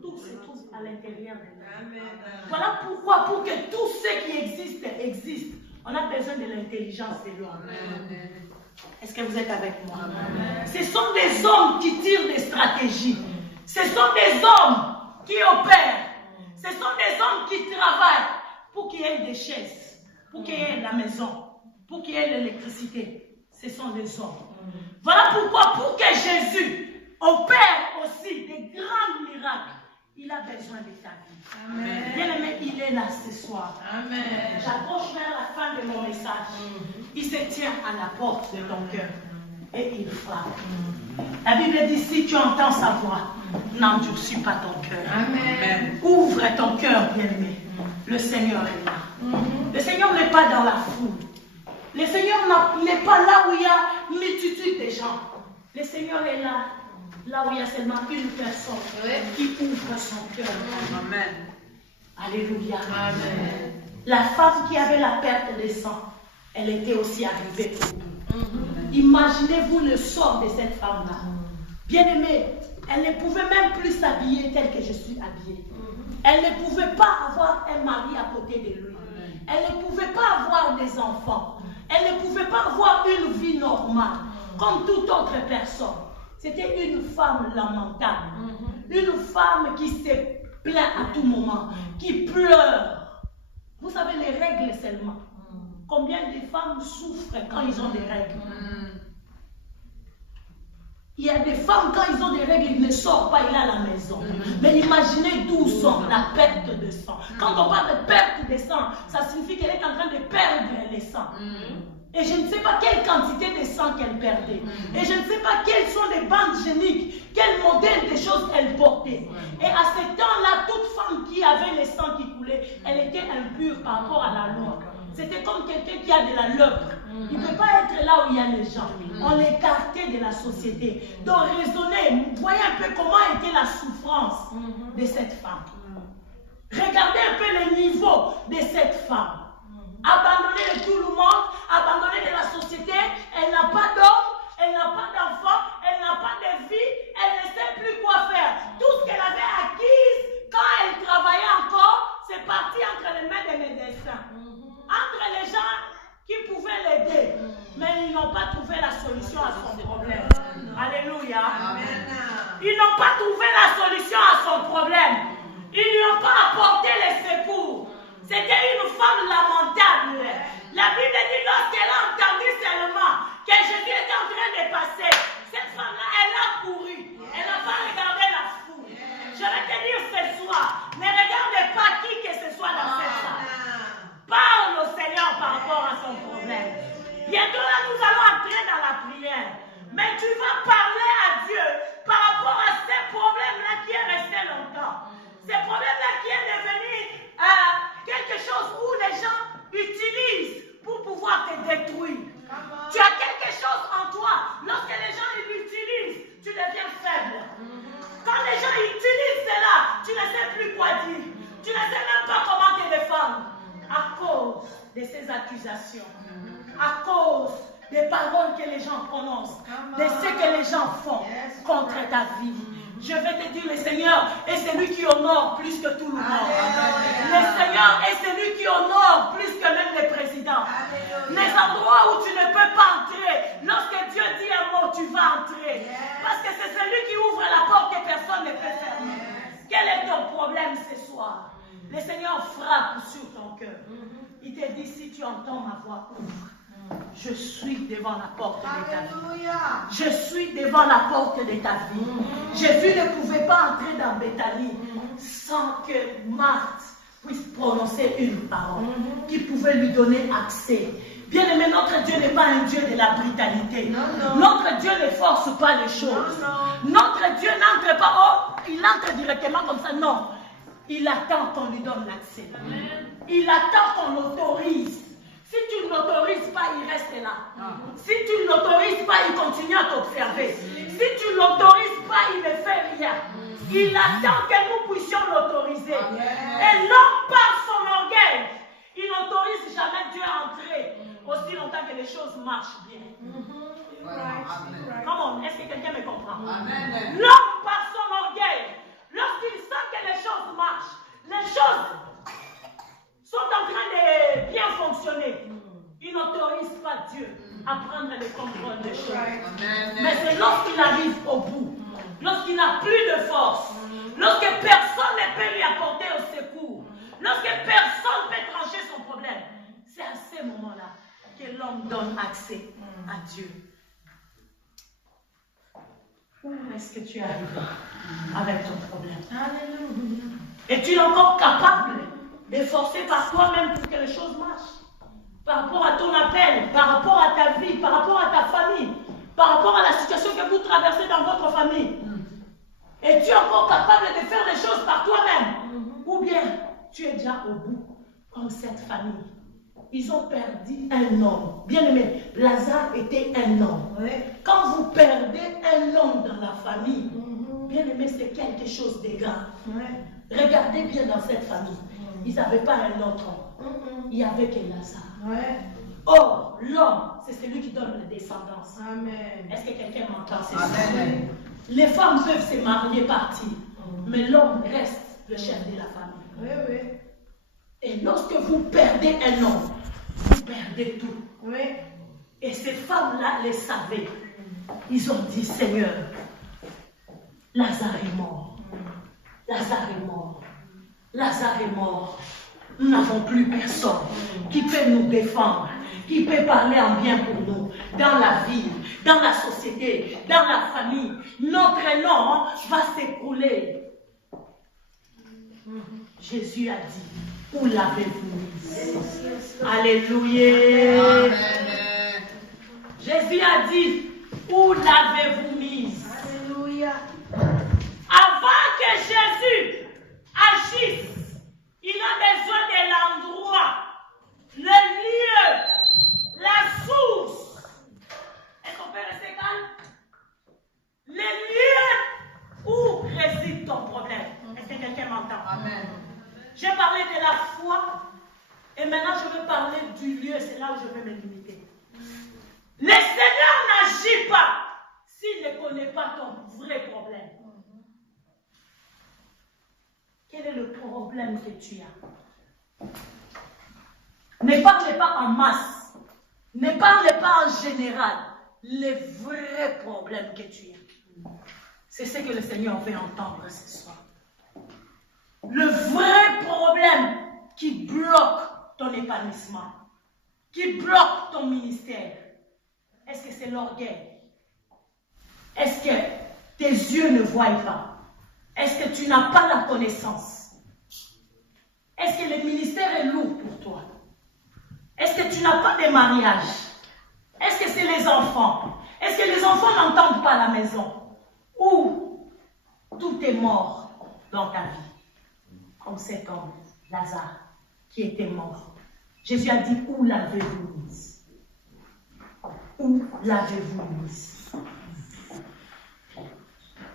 Tout se trouve à l'intérieur de nous. Amen. Voilà pourquoi, pour que tout ce qui existe, on a besoin de l'intelligence de l'homme. Est-ce que vous êtes avec moi? Amen. Ce sont des hommes qui tirent des stratégies. Ce sont des hommes qui opèrent. Ce sont des hommes qui travaillent pour qu'il y ait des chaises, pour qu'il y ait la maison, pour qu'il y ait l'électricité. Ce sont des hommes. Voilà pourquoi, pour que Jésus opère aussi des grands miracles, il a besoin de ta vie. Bien-aimé, il est là ce soir. J'approche vers la fin de mon message. Il se tient à la porte de ton cœur et il frappe. La Bible dit, si tu entends sa voix, n'endurcis pas ton cœur. Ouvre ton cœur, bien-aimé. Le Seigneur est là. Le Seigneur n'est pas dans la foule. Le Seigneur n'est pas là où il y a une multitude de gens. Le Seigneur est là. Là où il y a seulement une personne qui ouvre son cœur. Amen. Alléluia. Amen. La femme qui avait la perte de sang, elle était aussi arrivée au bout. Imaginez-vous le sort de cette femme-là. Bien-aimée, Elle ne pouvait même plus s'habiller tel que je suis habillée. Elle ne pouvait pas avoir un mari à côté de lui. Elle ne pouvait pas avoir des enfants. Elle ne pouvait pas avoir une vie normale, comme toute autre personne. C'était une femme lamentable. Une femme qui se plaint à tout moment, qui pleure. Vous savez, les règles seulement. Combien de femmes souffrent quand ils ont des règles? Il y a des femmes, quand ils ont des règles, ils ne sortent pas, il est à la maison. Mais imaginez d'où sont la perte de sang. Quand on parle de perte de sang, ça signifie qu'elle est en train de perdre le sang. Et je ne sais pas quelle quantité de sang qu'elle perdait. Et je ne sais pas quelles sont les bandes géniques, quel modèle de choses elle portait. Et à ce temps-là, toute femme qui avait le sang qui coulait, elle était impure par rapport à la loi. C'était comme quelqu'un qui a de la lèpre. Il ne peut pas être là où il y a les gens. On l'écartait de la société. Donc raisonnez, voyez un peu comment était la souffrance de cette femme. Regardez un peu le niveau de cette femme. Abandonnée de tout le monde, abandonnée de la société, elle n'a pas d'homme, elle n'a pas d'enfant, elle n'a pas de vie, elle ne sait plus quoi faire. Tout ce qu'elle avait acquis quand elle travaillait encore, c'est parti entre les mains des médecins. Entre les gens qui pouvaient l'aider, mais ils n'ont pas trouvé la solution à son problème. Alléluia. Ils n'ont pas trouvé la solution à son problème. Ils lui ont pas apporté les secours. C'était une femme lamentable. La Bible dit lorsqu'elle a entendu seulement que Jésus était en train de passer, cette femme-là, elle a couru. Elle n'a pas regardé la foule. Je vais te dire ce soir, ne regarde pas qui que ce soit dans cette salle. Parle au Seigneur par rapport à son problème. Bientôt là, nous allons entrer dans la prière. Mais tu vas parler à Dieu par rapport à ces problèmes-là qui est resté longtemps. Ces problèmes-là qui est devenu quelque chose où les gens utilisent pour pouvoir te détruire. Tu as quelque chose en toi. Lorsque les gens l'utilisent, tu deviens faible. Quand les gens utilisent cela, tu ne sais plus quoi dire. Tu ne sais même pas comment te défendre. À cause de ces accusations, à cause des paroles que les gens prononcent, de ce que les gens font contre ta vie. Je vais te dire, le Seigneur est celui qui honore plus que tout le monde. Le Seigneur est celui qui honore plus que même les présidents. Les endroits où tu ne peux pas entrer, lorsque Dieu dit un mot, tu vas entrer. Parce que c'est celui qui ouvre la porte que personne ne peut fermer. Quel est ton problème ce soir? Le Seigneur frappe sur ton cœur. Il te dit, si tu entends ma voix, ouvre. Je suis devant la porte de ta vie. Je suis devant la porte de ta vie. Jésus ne pouvait pas entrer dans Béthanie sans que Marthe puisse prononcer une parole qui pouvait lui donner accès. Bien aimé, notre Dieu n'est pas un Dieu de la brutalité. Notre Dieu ne force pas les choses. Notre Dieu n'entre pas, oh, il entre directement comme ça. Non. Il attend qu'on lui donne l'accès. Il attend qu'on l'autorise. Si tu ne l'autorises pas, il reste là. Si tu ne l'autorises pas, il continue à t'observer. Si tu ne l'autorises pas, il ne fait rien. Il attend que nous puissions l'autoriser. Et l'homme, par son orgueil, il n'autorise jamais Dieu à entrer aussi longtemps que les choses marchent bien. Comment? Est-ce que quelqu'un me comprend? L'homme, par son orgueil, lorsqu'il sent que les choses marchent, les choses sont en train de bien fonctionner, il n'autorise pas Dieu à prendre le contrôle des choses. Mais c'est lorsqu'il arrive au bout, lorsqu'il n'a plus de force, lorsque personne ne peut lui apporter au secours, lorsque personne ne peut trancher son problème, c'est à ce moment-là que l'homme donne accès à Dieu. Où est-ce que tu es arrivé avec ton problème? Alléluia. Es-tu encore capable de forcer par toi-même pour que les choses marchent? Par rapport à ton appel, par rapport à ta vie, par rapport à ta famille, par rapport à la situation que vous traversez dans votre famille. Es-tu encore capable de faire les choses par toi-même? Ou bien tu es déjà au bout, comme cette famille. Ils ont perdu un homme. Bien aimé, Lazare était un homme. Quand vous perdez un homme dans la famille, bien aimé, c'est quelque chose de grave. Regardez bien dans cette famille. Ils n'avaient pas un autre homme. Il n'y avait que Lazare. Or, l'homme, c'est celui qui donne la descendance. Est-ce que quelqu'un m'entend? Les femmes peuvent se marier, partir, mais l'homme reste le chef de la famille. Oui, oui. Et lorsque vous perdez un homme, vous perdez tout. Oui. Et ces femmes-là les savaient. Ils ont dit, Seigneur, Lazare est mort. Lazare est mort. Lazare est mort. Nous n'avons plus personne qui peut nous défendre, qui peut parler en bien pour nous, dans la ville, dans la société, dans la famille. Notre nom va s'écrouler. Jésus a dit, où l'avez-vous mise? Alléluia. Amen. Jésus a dit, où l'avez-vous mise? Alléluia. Avant que Jésus agisse, il a besoin de l'endroit, le lieu, la source. Est-ce qu'on peut rester calme? Le lieu où réside ton problème. Est-ce que quelqu'un m'entend? Amen. J'ai parlé de la foi et maintenant je vais parler du lieu. C'est là où je vais me limiter. Le Seigneur n'agit pas s'il ne connaît pas ton vrai problème. Quel est le problème que tu as? Ne parlez pas en masse. Ne parlez pas en général. Les vrais problèmes que tu as. C'est ce que le Seigneur veut entendre ce soir. Le vrai problème qui bloque ton épanouissement, qui bloque ton ministère, est-ce que c'est l'orgueil? Est-ce que tes yeux ne voient pas? Est-ce que tu n'as pas la connaissance? Est-ce que le ministère est lourd pour toi? Est-ce que tu n'as pas de mariage? Est-ce que c'est les enfants? Est-ce que les enfants n'entendent pas à la maison? Ou tout est mort dans ta vie? Comme cet homme, Lazare, qui était mort. Jésus a dit, où l'avez-vous mise? Où l'avez-vous mise?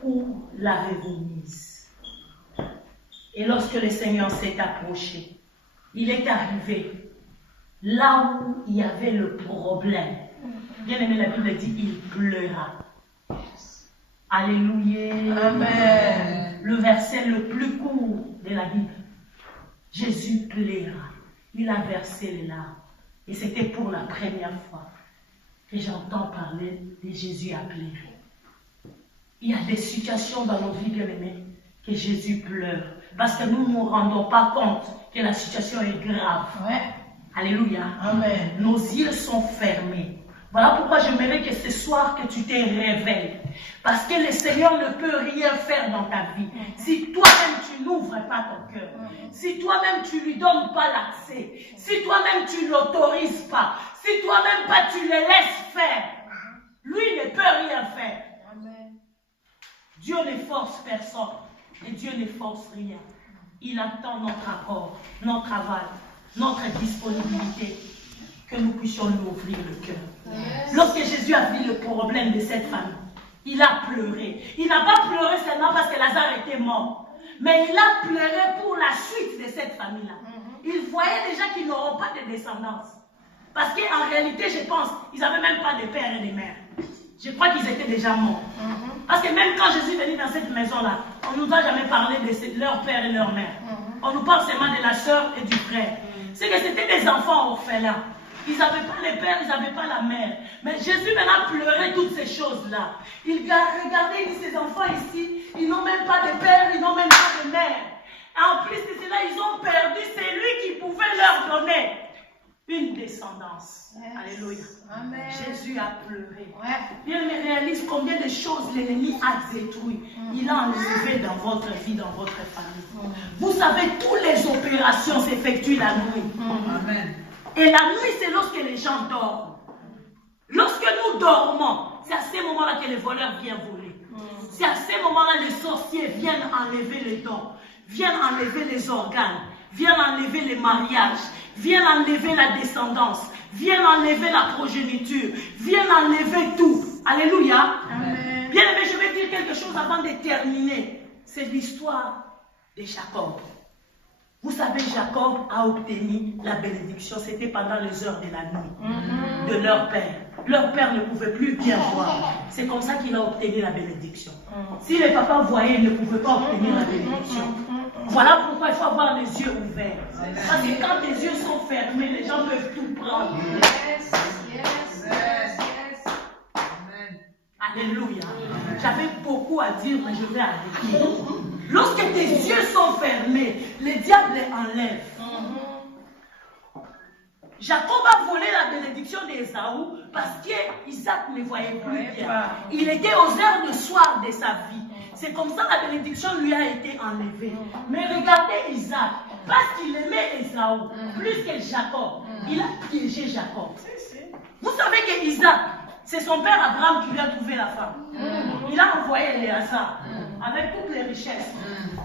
Où l'avez-vous mise? Et lorsque le Seigneur s'est approché, il est arrivé là où il y avait le problème. Bien aimé, la Bible dit, il pleura. Alléluia. Amen. Le verset le plus court de la Bible. Jésus pleura. Il a versé les larmes. Et c'était pour la première fois que j'entends parler de Jésus à pleurer. Il y a des situations dans nos vies, bien aimés, que Jésus pleure. Parce que nous ne nous rendons pas compte que la situation est grave. Ouais. Alléluia. Amen. Nos yeux sont fermés. Voilà pourquoi j'aimerais que ce soir que tu te réveilles. Parce que le Seigneur ne peut rien faire dans ta vie. Si toi-même tu n'ouvres pas ton cœur. Si toi-même tu ne lui donnes pas l'accès. Si toi-même tu ne l'autorises pas. Si toi-même pas tu le laisses faire. Lui ne peut rien faire. Amen. Dieu ne force personne. Et Dieu ne force rien. Il attend notre accord, notre aval, notre disponibilité. Que nous puissions lui ouvrir le cœur. Yes. Lorsque Jésus a vu le problème de cette famille, il a pleuré. Il n'a pas pleuré seulement parce que Lazare était mort, mais il a pleuré pour la suite de cette famille-là. Il voyait déjà qu'ils n'auront pas de descendance. Parce qu'en réalité, je pense, ils n'avaient même pas de père et de mère. Je crois qu'ils étaient déjà morts. Parce que même quand Jésus est venu dans cette maison-là, on ne nous a jamais parlé de leur père et leur mère. On nous parle seulement de la soeur et du frère. C'est que c'était des enfants orphelins. Ils n'avaient pas les pères, ils n'avaient pas la mère. Mais Jésus maintenant pleurait toutes ces choses-là. Il regardait, il dit, ces enfants ici, ils n'ont même pas de père, ils n'ont même pas de mère. Et en plus de cela, ils ont perdu celui qui pouvait leur donner une descendance. Yes. Alléluia. Amen. Jésus a pleuré. Ouais. Bien, mais réalise combien de choses l'ennemi a détruit. Il a enlevé dans votre vie, dans votre famille. Vous savez, toutes les opérations s'effectuent la nuit. Amen. Et la nuit, c'est lorsque les gens dorment. Lorsque nous dormons, c'est à ce moment-là que les voleurs viennent voler. C'est à ce moment-là que les sorciers viennent enlever les dons, viennent enlever les organes, viennent enlever les mariages, viennent enlever la descendance, viennent enlever la progéniture, viennent enlever tout. Alléluia. Amen. Bien aimé, je vais dire quelque chose avant de terminer. C'est l'histoire de Jacob. Vous savez, Jacob a obtenu la bénédiction. C'était pendant les heures de la nuit de leur père. leur père ne pouvait plus bien voir. C'est comme ça qu'il a obtenu la bénédiction. Si les papas voyaient, ils ne pouvaient pas obtenir la bénédiction. Voilà pourquoi il faut avoir les yeux ouverts. Parce que quand les yeux sont fermés, les gens peuvent tout prendre. Alléluia. J'avais beaucoup à dire, mais je vais arrêter. Lorsque tes yeux sont fermés, le diable les enlève. Jacob a volé la bénédiction d'Ésaü parce qu'Isaac ne voyait plus bien. Il était aux heures de soir de sa vie. C'est comme ça que la bénédiction lui a été enlevée. Mais regardez Isaac, parce qu'il aimait Ésaü plus que Jacob, il a piégé Jacob. Vous savez que Isaac, c'est son père Abraham qui lui a trouvé la femme. Il a envoyé Éléazar avec toutes les richesses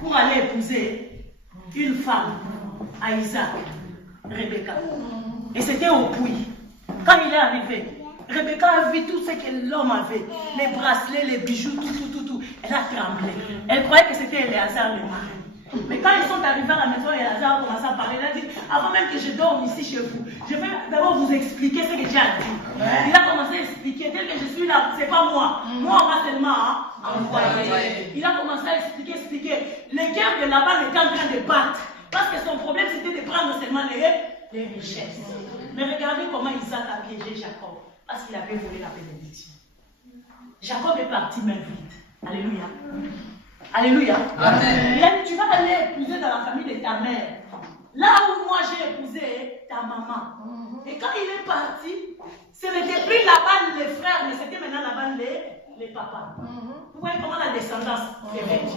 pour aller épouser une femme à Isaac, Rebecca. Et c'était au puits. Quand il est arrivé, Rebecca a vu tout ce que l'homme avait. Les bracelets, les bijoux, tout. Elle a tremblé. Elle croyait que c'était Éléazar le mari. Mais quand ils sont arrivés à la maison, Éléazar a commencé à parler. Il a dit, avant même que je dorme ici chez vous, je vais d'abord vous expliquer ce que Dieu a dit. Il a commencé à expliquer, tel que je suis là, c'est pas moi. Moi, on m'a tellement envoyé. Il a commencé à expliquer. Le cœur de Laban était en train de battre. Parce que son problème, c'était de prendre seulement les richesses. Mais regardez comment Isaac a piégé Jacob. Parce qu'il avait volé la bénédiction. Jacob est parti même vite. Alléluia. Alléluia. Amen. Il a dit, tu vas aller épouser dans la famille de ta mère. Là où moi j'ai épousé ta maman. Et quand il est parti, ce n'était plus Laban les frères, mais c'était maintenant Laban les papas. Vous voyez comment la descendance est belle.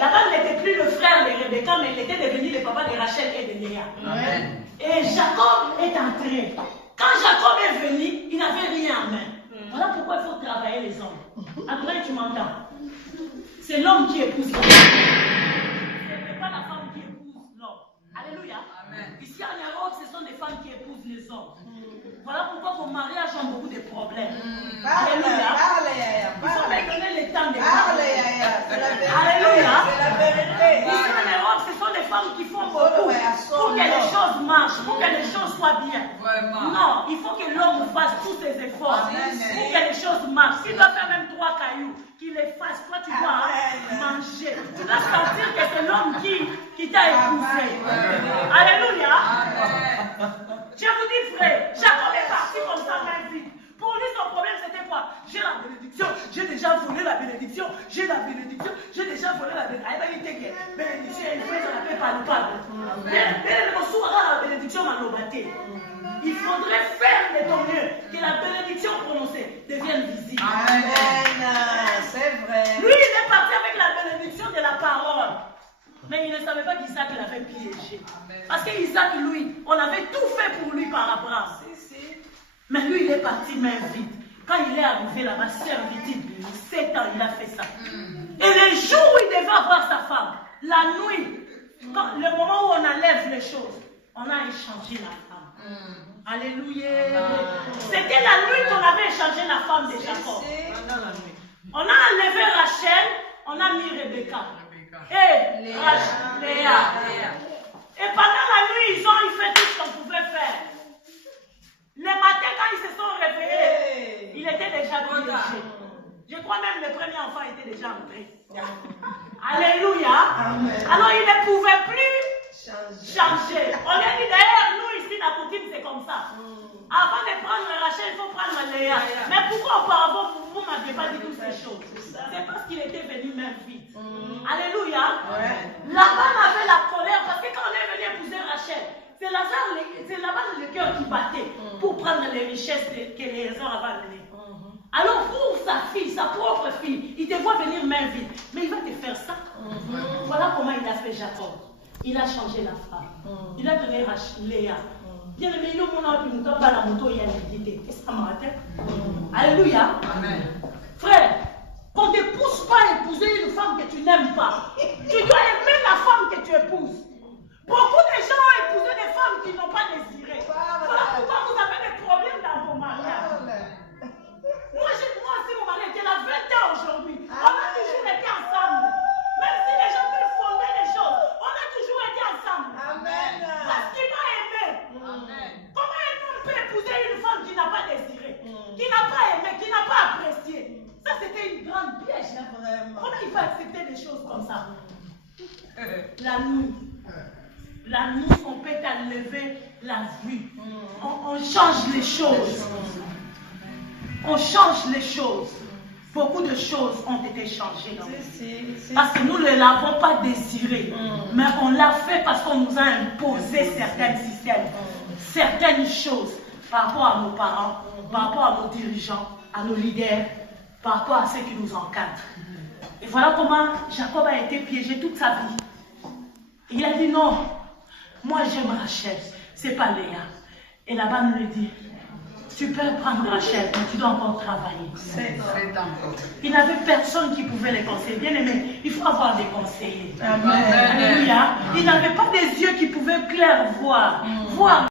Laban n'était plus le frère de Rebecca, mais il était devenu le papa de Rachel et de Léa. Amen. Et Jacob est entré. Quand Jacob est venu, il n'avait rien en main. Voilà pourquoi il faut travailler les hommes. Après, tu m'entends. C'est l'homme qui épouse l'homme. Ce n'est pas la femme qui épouse l'homme. Alléluia. Amen. Ici en Europe, ce sont des femmes qui épousent les hommes. Voilà pourquoi vos mariages ont beaucoup de problèmes. Alléluia. Il faut leur donner le temps de parler. Alléluia. Ici en Europe, ce sont des femmes qui font beaucoup pour que les choses marchent, pour que les choses soient bien. Non, il faut que l'homme fasse tous ses efforts pour que les choses marchent. S'il doit faire même 3 cailloux, qu'il les fasse. Toi, tu dois manger. Tu dois sentir que c'est l'homme qui t'a épousé. Alléluia. Je vous dis, frère, Jacob est parti comme ça, même vite. Pour lui, son problème, c'était quoi? J'ai la bénédiction, j'ai déjà volé la bénédiction, j'ai la bénédiction, j'ai déjà volé la bénédiction. Il dit que bénédiction, il faut la paix par le Père. La bénédiction m'a nobaté. Il faudrait faire de ton mieux que la bénédiction prononcée devienne visible. Amen. C'est vrai. Lui, il est parti avec la bénédiction de la parole. Mais il ne savait pas qu'Isaac l'avait piégé. Parce qu'Isaac, lui, on avait tout fait pour lui par Abraham. Mais lui, il est parti main vide. Quand il est arrivé là-bas, servitude, 7 ans, il a fait ça. Et le jour où il devait avoir sa femme, la nuit, le moment où on enlève les choses, on a échangé la femme. Alléluia. C'était la nuit qu'on avait échangé la femme de Jacob. On a enlevé Rachel, on a mis Rebecca. Et Léa. Et pendant la nuit, ils ont fait tout ce qu'on pouvait faire. Le matin, quand ils se sont réveillés, il était déjà piégé. Je crois même que le premier enfant était déjà entré. Alléluia. Alors il ne pouvait plus changer. On lui a dit d'ailleurs, nous ici, la coutume c'est comme ça. Avant de prendre Rachel, il faut prendre Léa. Mais pourquoi auparavant vous ne m'aviez pas dit toutes ces choses? C'est parce qu'il était venu même vite. Alléluia. Laban avait la colère parce que quand on est venu épouser Rachel, c'est Laban le cœur qui battait pour prendre les richesses que les hommes avaient amenées. Alors pour sa fille, sa propre fille, il te voit venir main vide. Mais il va te faire ça. Voilà comment il a fait Jacob. Il a changé la femme. Il a donné Léa. Bien aimé, il a la moto, il y a l'idée. Qu'est-ce que ça m'a fait? Alléluia. Amen. Frère, qu'on ne te pousse pas à épouser une femme que tu n'aimes pas. Tu dois aimer la femme que tu épouses. Beaucoup de gens ont épousé des femmes qui n'ont pas désiré. Voilà pourquoi vous avez des problèmes dans vos mariages. Moi aussi, mon mari était là 20 ans aujourd'hui. On a toujours été ensemble. Même si les gens peuvent fonder les choses, on a toujours été ensemble. Amen. Parce qu'il m'a aimé. Amen. Comment un homme peut épouser une femme qui n'a pas désiré, qui peut accepter des choses comme ça. La nuit, on peut t'enlever la vue. On change les choses. On change les choses. Beaucoup de choses ont été changées. Parce que nous ne l'avons pas désiré. Mais on l'a fait parce qu'on nous a imposé certains systèmes, certaines choses par rapport à nos parents, par rapport à nos dirigeants, à nos leaders, par rapport à ceux qui nous encadrent. Et voilà comment Jacob a été piégé toute sa vie. Il a dit non, moi j'aime Rachel, c'est pas Léa. Et Laban lui dit, tu peux prendre Rachel, mais tu dois encore travailler. Il n'avait personne qui pouvait les conseiller. Bien aimé, il faut avoir des conseillers. Amen. Alléluia. Il n'avait pas des yeux qui pouvaient clair voir.